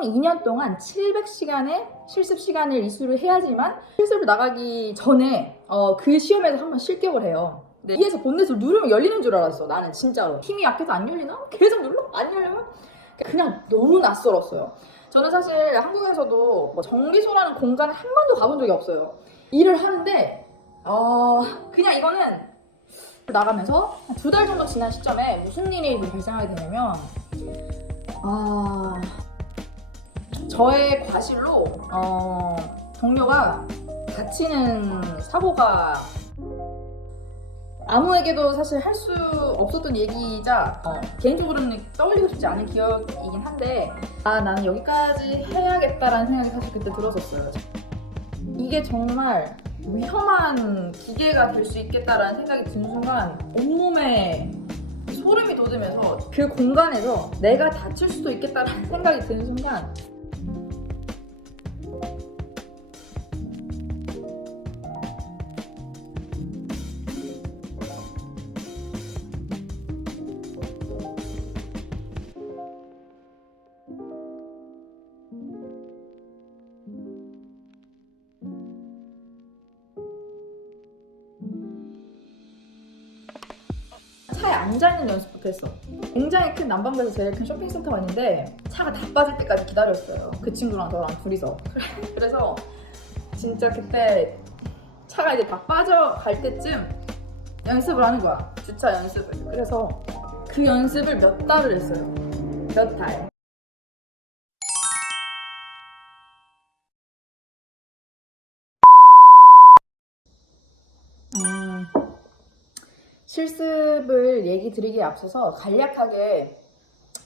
총 2년 동안 700시간의 실습 시간을 이수를 해야지만 실습을 나가기 전에 그 시험에서 한번 실격을 해요. 네. 위에서 본넷을 누르면 열리는 줄 알았어. 나는 진짜로 힘이 약해서 안 열리나? 계속 눌러? 안 열려요? 그냥 너무 낯설었어요. 저는 사실 한국에서도 뭐 정비소라는 공간을 한 번도 가본 적이 없어요. 일을 하는데 그냥 이거는 나가면서 한 2달 정도 지난 시점에 무슨 일이 발생하게 되냐면 저의 과실로 동료가 다치는 사고가 아무에게도 사실 할 수 없었던 얘기이자 개인적으로는 떠올리고 싶지 않은 기억이긴 한데 나는 여기까지 해야겠다라는 생각이 사실 그때 들었었어요. 이게 정말 위험한 기계가 될 수 있겠다라는 생각이 든 순간 온몸에 소름이 돋으면서 그 공간에서 내가 다칠 수도 있겠다라는 생각이 드는 순간 차에 앉아있는 연습부터 했어. 굉장히 큰 난방비에서 제일 큰 쇼핑센터가 있는데 차가 다 빠질 때까지 기다렸어요. 그 친구랑 저랑 둘이서. 그래서 진짜 그때 차가 이제 다 빠져갈 때쯤 연습을 하는 거야. 주차 연습을. 그래서 그 연습을 몇 달을 했어요. 몇 달. 실습을 얘기 드리기에 앞서서 간략하게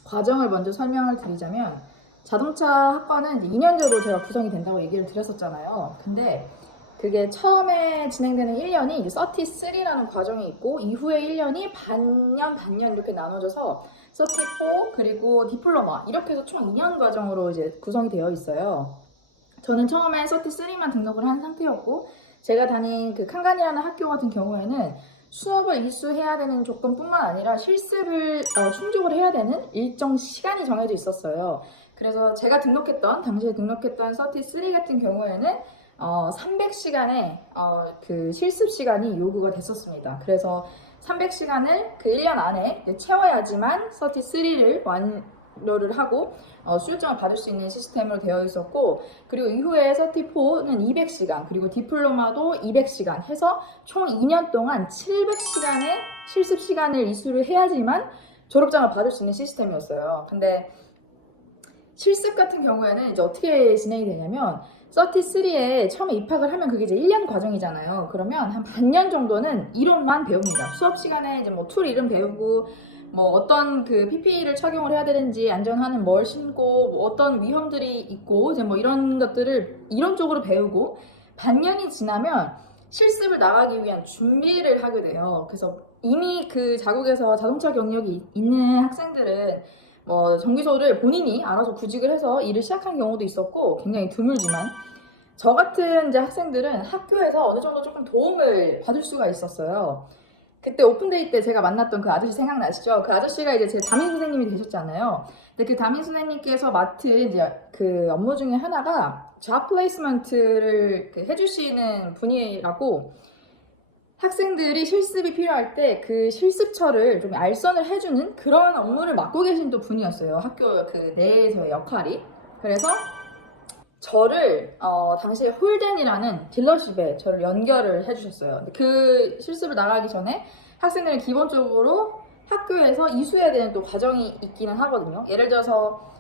과정을 먼저 설명을 드리자면 자동차 학과는 2년제로 제가 구성이 된다고 얘기를 드렸었잖아요. 근데 그게 처음에 진행되는 1년이 이제 33라는 과정이 있고 이후에 1년이 반년 이렇게 나눠져서 34 그리고 디플로마 이렇게 해서 총 2년 과정으로 이제 구성이 되어 있어요. 저는 처음에 33만 등록을 한 상태였고 제가 다닌 그 칸간이라는 학교 같은 경우에는 수업을 이수해야 되는 조건뿐만 아니라 실습을 충족을 해야 되는 일정 시간이 정해져 있었어요. 그래서 제가 당시에 등록했던 33 같은 경우에는 300시간의 그 실습 시간이 요구가 됐었습니다. 그래서 300시간을 그 1년 안에 채워야지만 33를 완료를 하고 수료증을 받을 수 있는 시스템으로 되어 있었고 그리고 이후에 34는 200시간 그리고 디플로마도 200시간 해서 총 2년 동안 700시간의 실습 시간을 이수를 해야지만 졸업장을 받을 수 있는 시스템이었어요. 근데 실습 같은 경우에는 이제 어떻게 진행이 되냐면 33에 처음에 입학을 하면 그게 이제 1년 과정이잖아요. 그러면 한 반년 정도는 이론만 배웁니다. 수업 시간에 이제 뭐 툴 이름 배우고 뭐 어떤 그 PPE를 착용을 해야 되는지 안전화는 뭘 신고 뭐 어떤 위험들이 있고 이제 뭐 이런 것들을 이론적으로 배우고 반년이 지나면 실습을 나가기 위한 준비를 하게 돼요. 그래서 이미 그 자국에서 자동차 경력이 있는 학생들은 뭐 정비소를 본인이 알아서 구직을 해서 일을 시작한 경우도 있었고 굉장히 드물지만 저 같은 이제 학생들은 학교에서 어느 정도 조금 도움을 받을 수가 있었어요. 그때 오픈데이 때 제가 만났던 그 아저씨 생각나시죠? 그 아저씨가 이제 제 담임 선생님이 되셨잖아요. 근데 그 담임 선생님께서 맡은 이제 그 업무 중에 하나가 잡 플레이스먼트를 해주시는 분이라고 학생들이 실습이 필요할 때 그 실습처를 좀 알선을 해주는 그런 업무를 맡고 계신 또 분이었어요. 학교 그 내에서의 역할이. 그래서 저를 당시에 홀덴이라는 딜러십에 저를 연결을 해주셨어요. 그 실습을 나가기 전에 학생들은 기본적으로 학교에서 이수해야 되는 또 과정이 있기는 하거든요. 예를 들어서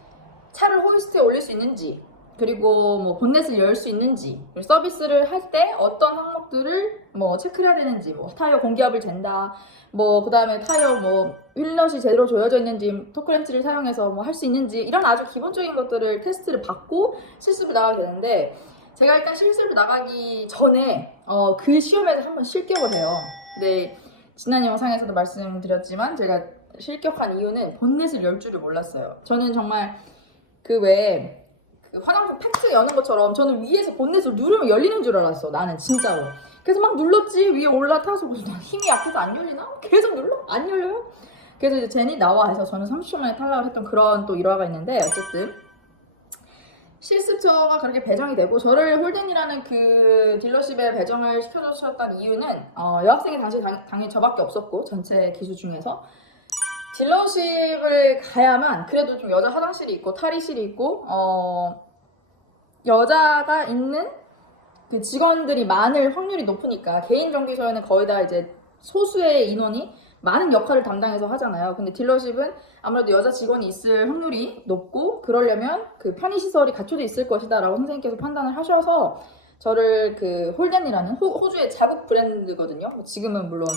차를 호이스트에 올릴 수 있는지 그리고 뭐 본넷을 열 수 있는지 서비스를 할 때 어떤 항목들을 뭐 체크를 해야 되는지 뭐 타이어 공기압을 잰다 뭐 그 다음에 타이어 뭐 휠넛이 제대로 조여져 있는지 토크렌치를 사용해서 뭐 할 수 있는지 이런 아주 기본적인 것들을 테스트를 받고 실습을 나가게 되는데 제가 일단 실습을 나가기 전에 그 시험에서 한번 실격을 해요. 근데 지난 영상에서도 말씀드렸지만 제가 실격한 이유는 본넷을 열 줄을 몰랐어요. 저는 정말 그 외에 그 화장품 팩트 여는 것처럼 저는 위에서 본넷을 누르면 열리는 줄 알았어. 나는 진짜로. 그래서 막 눌렀지. 위에 올라타서 힘이 약해서 안 열리나? 계속 눌러? 안 열려요? 그래서 이제 제니 나와 해서 저는 30초 만에 탈락을 했던 그런 또 일화가 있는데 어쨌든 실습처가 그렇게 배정이 되고 저를 홀덴이라는 그 딜러십에 배정을 시켜주셨던 이유는 여학생이 당시 당연히 저밖에 없었고 전체 기수 중에서 딜러십을 가야만 그래도 좀 여자 화장실이 있고 탈의실이 있고 여자가 있는 그 직원들이 많을 확률이 높으니까 개인 정비소에는 거의 다 이제 소수의 인원이 많은 역할을 담당해서 하잖아요. 근데 딜러십은 아무래도 여자 직원이 있을 확률이 높고 그러려면 그 편의시설이 갖춰져 있을 것이다 라고 선생님께서 판단을 하셔서 저를 그 홀덴이라는 호주의 자국 브랜드거든요. 지금은 물론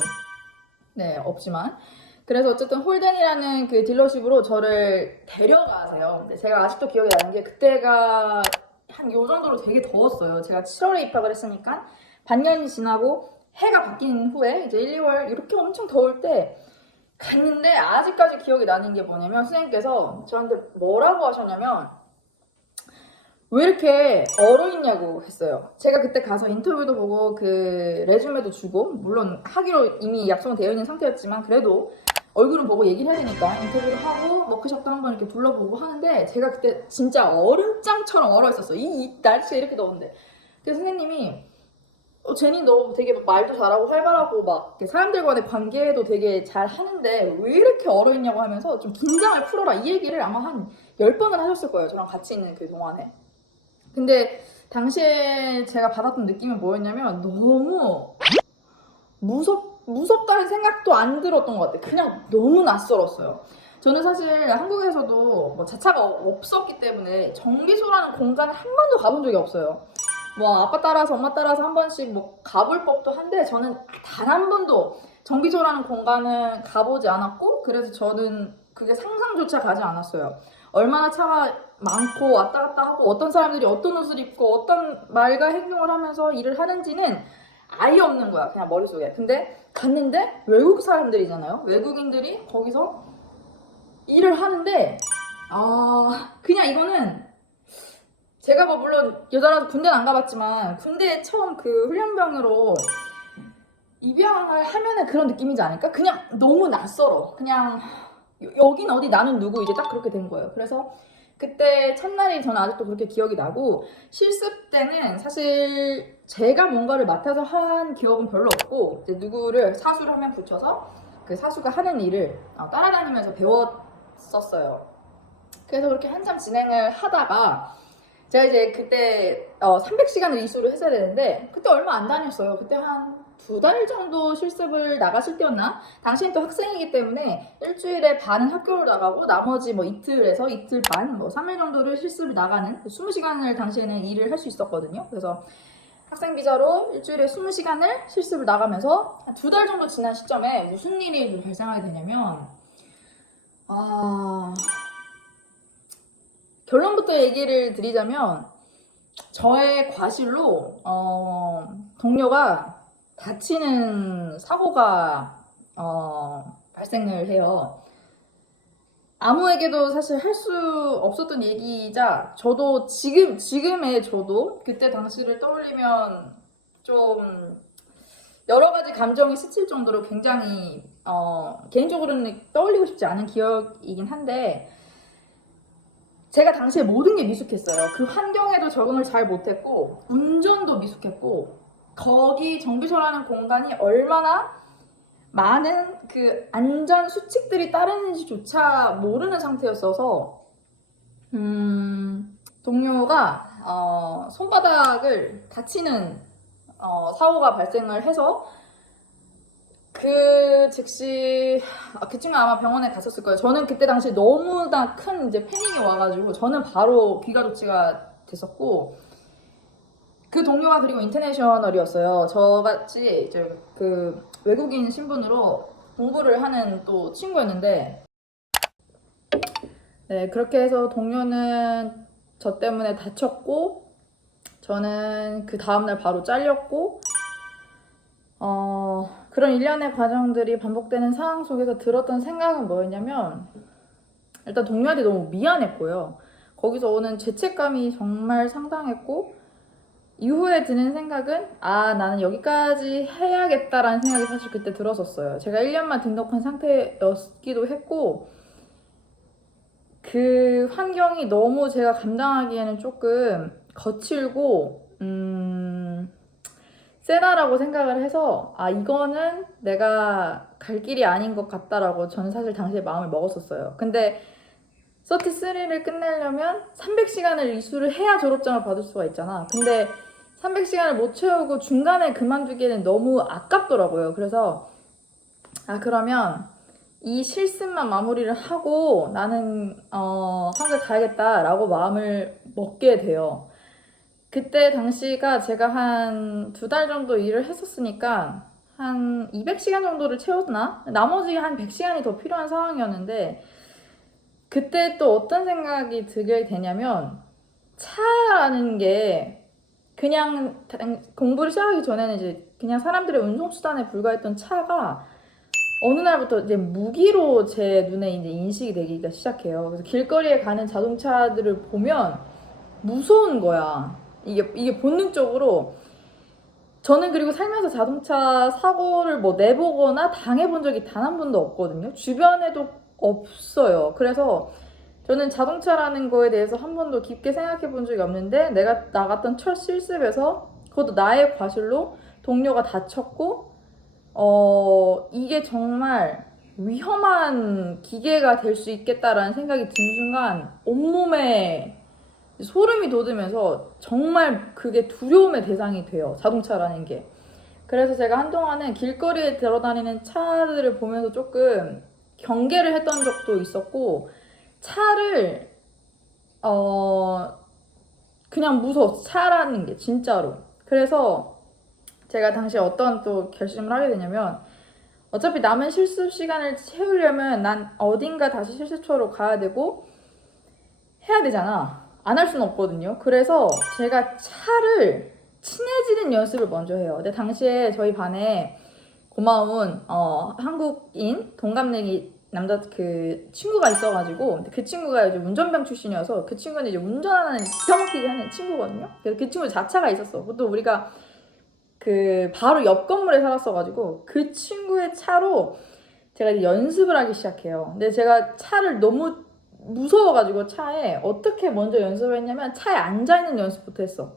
네 없지만 그래서 어쨌든 홀덴이라는 그 딜러십으로 저를 데려가세요. 근데 제가 아직도 기억이 나는 게 그때가 한 요 정도로 되게 더웠어요. 제가 7월에 입학을 했으니까 반년이 지나고 해가 바뀐 후에 이제 1, 2월 이렇게 엄청 더울 때 갔는데 아직까지 기억이 나는 게 뭐냐면 선생님께서 저한테 뭐라고 하셨냐면 왜 이렇게 얼어있냐고 했어요. 제가 그때 가서 인터뷰도 보고 그 레주메도 주고 물론 하기로 이미 약속은 되어 있는 상태였지만 그래도 얼굴은 보고 얘기를 해야 되니까 인터뷰를 하고 워크숍도 한번 이렇게 둘러보고 하는데 제가 그때 진짜 얼음장처럼 얼어있었어요. 이 날씨가 이렇게 더운데. 그래서 선생님이 제니 너 되게 말도 잘하고 활발하고 막 사람들 간의 관계도 되게 잘 하는데 왜 이렇게 얼어있냐고 하면서 좀 긴장을 풀어라 이 얘기를 아마 한 10번은 하셨을 거예요. 저랑 같이 있는 그 동안에. 근데 당시에 제가 받았던 느낌은 뭐였냐면 너무 무섭다는 생각도 안 들었던 것 같아요. 그냥 너무 낯설었어요. 저는 사실 한국에서도 뭐 자차가 없었기 때문에 정비소라는 공간을 한 번도 가본 적이 없어요. 뭐 아빠 따라서 엄마 따라서 한 번씩 뭐 가볼 법도 한데 저는 단 한 번도 정비소라는 공간은 가보지 않았고 그래서 저는 그게 상상조차 가지 않았어요. 얼마나 차가 많고 왔다 갔다 하고 어떤 사람들이 어떤 옷을 입고 어떤 말과 행동을 하면서 일을 하는지는 아예 없는 거야 그냥 머릿속에. 근데 갔는데 외국 사람들이잖아요. 외국인들이 거기서 일을 하는데 그냥 이거는 제가 뭐 물론 여자라서 군대는 안 가봤지만 군대에 처음 그 훈련병으로 입양을 하면은 그런 느낌이지 않을까? 그냥 너무 낯설어. 그냥 여긴 어디 나는 누구 이제 딱 그렇게 된 거예요. 그래서 그때 첫날이 저는 아직도 그렇게 기억이 나고 실습 때는 사실 제가 뭔가를 맡아서 한 기억은 별로 없고 이제 누구를 사수를 한 명 붙여서 그 사수가 하는 일을 따라다니면서 배웠었어요. 그래서 그렇게 한참 진행을 하다가 제가 이제 그때 300시간을 이수를 했어야 되는데 그때 얼마 안 다녔어요. 그때 한 2달 정도 실습을 나갔을 때였나? 당시엔 또 학생이기 때문에 일주일에 반은 학교를 나가고 나머지 뭐 이틀에서 이틀 반, 뭐 3일 정도를 실습을 나가는 20시간을 당시에는 일을 할 수 있었거든요. 그래서 학생 비자로 일주일에 20시간을 실습을 나가면서 한 2달 정도 지난 시점에 무슨 일이 좀 발생하게 되냐면 결론부터 얘기를 드리자면 저의 과실로 동료가 다치는 사고가 발생을 해요. 아무에게도 사실 할 수 없었던 얘기이자 저도 지금의 저도 그때 당시를 떠올리면 좀 여러 가지 감정이 스칠 정도로 굉장히 개인적으로는 떠올리고 싶지 않은 기억이긴 한데 제가 당시에 모든 게 미숙했어요. 그 환경에도 적응을 잘 못했고 운전도 미숙했고 거기 정비소라는 공간이 얼마나 많은 그 안전 수칙들이 따르는지조차 모르는 상태였어서 동료가 손바닥을 다치는 사고가 발생을 해서 그 즉시 그 친구 아마 병원에 갔었을 거예요. 저는 그때 당시 너무나 큰 이제 패닉이 와가지고 저는 바로 귀가 조치가 됐었고 그 동료가 그리고 인터내셔널이었어요. 저같이 이제 그 외국인 신분으로 공부를 하는 또 친구였는데 네 그렇게 해서 동료는 저 때문에 다쳤고 저는 그 다음날 바로 잘렸고 그런 일련의 과정들이 반복되는 상황 속에서 들었던 생각은 뭐였냐면 일단 동료한테 너무 미안했고요. 거기서 오는 죄책감이 정말 상당했고 이후에 드는 생각은 나는 여기까지 해야겠다라는 생각이 사실 그때 들었었어요. 제가 1년만 등록한 상태였기도 했고 그 환경이 너무 제가 감당하기에는 조금 거칠고 세다라고 생각을 해서 이거는 내가 갈 길이 아닌 것 같다라고 저는 사실 당시에 마음을 먹었었어요. 근데 33를 끝내려면 300시간을 이수를 해야 졸업장을 받을 수가 있잖아. 근데 300시간을 못 채우고 중간에 그만두기에는 너무 아깝더라고요. 그래서 그러면 이 실습만 마무리를 하고 나는 한국에 가야겠다라고 마음을 먹게 돼요. 그때 당시가 제가 한 2달 정도 일을 했었으니까 한 200시간 정도를 채웠나? 나머지 한 100시간이 더 필요한 상황이었는데 그때 또 어떤 생각이 들게 되냐면 차라는 게 그냥 공부를 시작하기 전에는 이제 그냥 사람들의 운송수단에 불과했던 차가 어느 날부터 이제 무기로 제 눈에 이제 인식이 되기가 시작해요. 그래서 길거리에 가는 자동차들을 보면 무서운 거야. 이게 본능적으로. 저는 그리고 살면서 자동차 사고를 뭐 내보거나 당해본 적이 단 한 번도 없거든요. 주변에도 없어요. 그래서 저는 자동차라는 거에 대해서 한 번도 깊게 생각해 본 적이 없는데 내가 나갔던 첫 실습에서 그것도 나의 과실로 동료가 다쳤고 이게 정말 위험한 기계가 될 수 있겠다라는 생각이 든 순간 온몸에 소름이 돋으면서 정말 그게 두려움의 대상이 돼요. 자동차라는 게. 그래서 제가 한동안은 길거리에 돌아다니는 차들을 보면서 조금 경계를 했던 적도 있었고 차를 그냥 무서웠어. 차라는 게 진짜로. 그래서 제가 당시에 어떤 또 결심을 하게 되냐면 어차피 남은 실습 시간을 채우려면 난 어딘가 다시 실습처로 가야 되고 해야 되잖아. 안 할 수는 없거든요. 그래서 제가 차를 친해지는 연습을 먼저 해요. 근데 당시에 저희 반에 고마운 한국인 동갑내기 남자 그 친구가 있어가지고 그 친구가 이제 운전병 출신이어서 그 친구는 이제 운전하는 기가 막히게 하는 친구거든요. 그래서 그 친구 자차가 있었어. 또 우리가 그 바로 옆 건물에 살았어가지고 그 친구의 차로 제가 이제 연습을 하기 시작해요. 근데 제가 차를 너무 무서워가지고 차에 어떻게 먼저 연습을 했냐면 차에 앉아있는 연습부터 했어.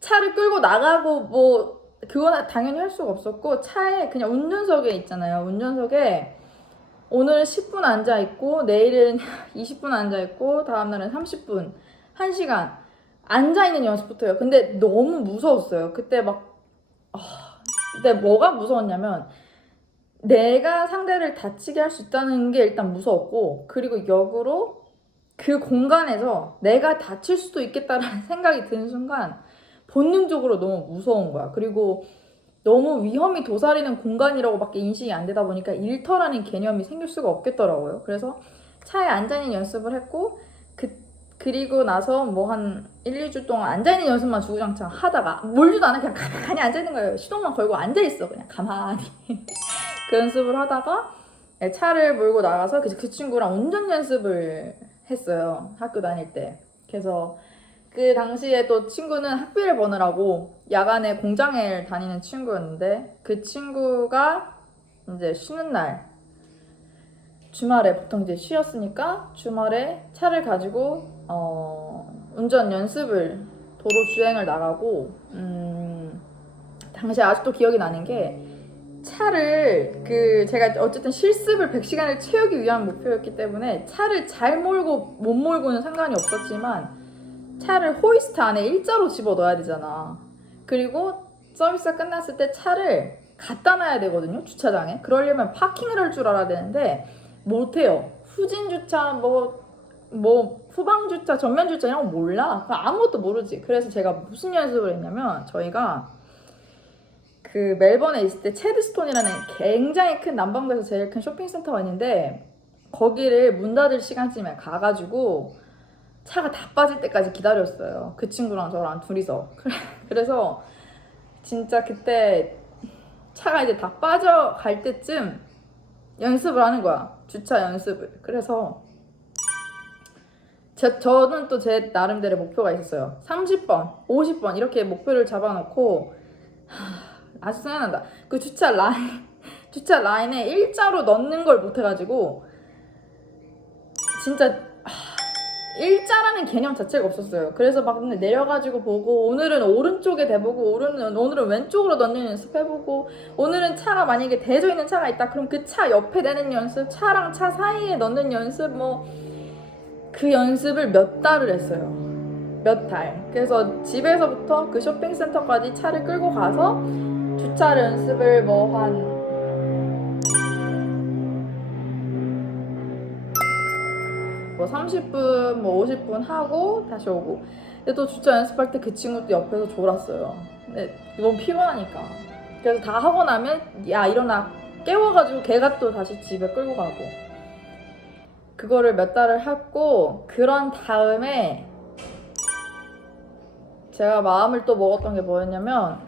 차를 끌고 나가고 뭐 그건 당연히 할 수가 없었고 차에 그냥 운전석에 있잖아요. 운전석에 오늘 10분 앉아있고 내일은 20분 앉아있고 다음날은 30분 1시간 앉아있는 연습부터 해요. 근데 너무 무서웠어요. 그때 근데 뭐가 무서웠냐면 내가 상대를 다치게 할 수 있다는 게 일단 무서웠고 그리고 역으로 그 공간에서 내가 다칠 수도 있겠다라는 생각이 드는 순간 본능적으로 너무 무서운 거야. 그리고 너무 위험이 도사리는 공간이라고밖에 인식이 안 되다 보니까 일터라는 개념이 생길 수가 없겠더라고요. 그래서 차에 앉아있는 연습을 했고 그리고 나서 뭐 한 1, 2주 동안 앉아있는 연습만 주구장창 하다가 몰지도 않아. 그냥 가만히 앉아있는 거예요. 시동만 걸고 앉아있어. 그냥 가만히. 그 연습을 하다가 차를 몰고 나가서 그 친구랑 운전 연습을 했어요. 학교 다닐 때. 그래서 그 당시에 또 친구는 학비를 버느라고 야간에 공장에 다니는 친구였는데 그 친구가 이제 쉬는 날 주말에 보통 이제 쉬었으니까 주말에 차를 가지고 운전 연습을 도로 주행을 나가고 당시 아직도 기억이 나는 게 차를 제가 어쨌든 실습을 100시간을 채우기 위한 목표였기 때문에 차를 잘 몰고 못 몰고는 상관이 없었지만 차를 호이스트 안에 일자로 집어 넣어야 되잖아. 그리고 서비스가 끝났을 때 차를 갖다 놔야 되거든요. 주차장에. 그러려면 파킹을 할 줄 알아야 되는데 못해요. 후진 주차 뭐 후방 주차 전면 주차 이런 거 몰라. 아무것도 모르지. 그래서 제가 무슨 연습을 했냐면 저희가 그 멜번에 있을 때 체드스톤이라는 굉장히 큰 남반구에서 제일 큰 쇼핑센터가 있는데 거기를 문 닫을 시간쯤에 가가지고 차가 다 빠질 때까지 기다렸어요. 그 친구랑 저랑 둘이서. 그래서 진짜 그때 차가 이제 다 빠져갈 때쯤 연습을 하는 거야. 주차 연습을. 그래서 저는 또 제 나름대로 목표가 있었어요. 30번, 50번 이렇게 목표를 잡아놓고 아주 생각난다. 그 주차 라인에 일자로 넣는 걸 못해가지고 진짜 일자라는 개념 자체가 없었어요. 그래서 막 내려가지고 보고, 오늘은 오른쪽에 대보고, 오늘은 왼쪽으로 넣는 연습 해보고, 오늘은 차가 만약에 대져 있는 차가 있다, 그럼 그 차 옆에 대는 연습, 차랑 차 사이에 넣는 연습, 뭐 그 연습을 몇 달을 했어요. 몇 달. 그래서 집에서부터 그 쇼핑센터까지 차를 끌고 가서 주차 연습을 뭐 한 30분, 50분 하고 다시 오고. 근데 또 주차 연습할 때 그 친구도 옆에서 졸았어요. 근데 너무 피곤하니까. 그래서 다 하고 나면 야 일어나 깨워가지고 걔가 또 다시 집에 끌고 가고. 그거를 몇 달을 했고, 그런 다음에 제가 마음을 또 먹었던 게 뭐였냐면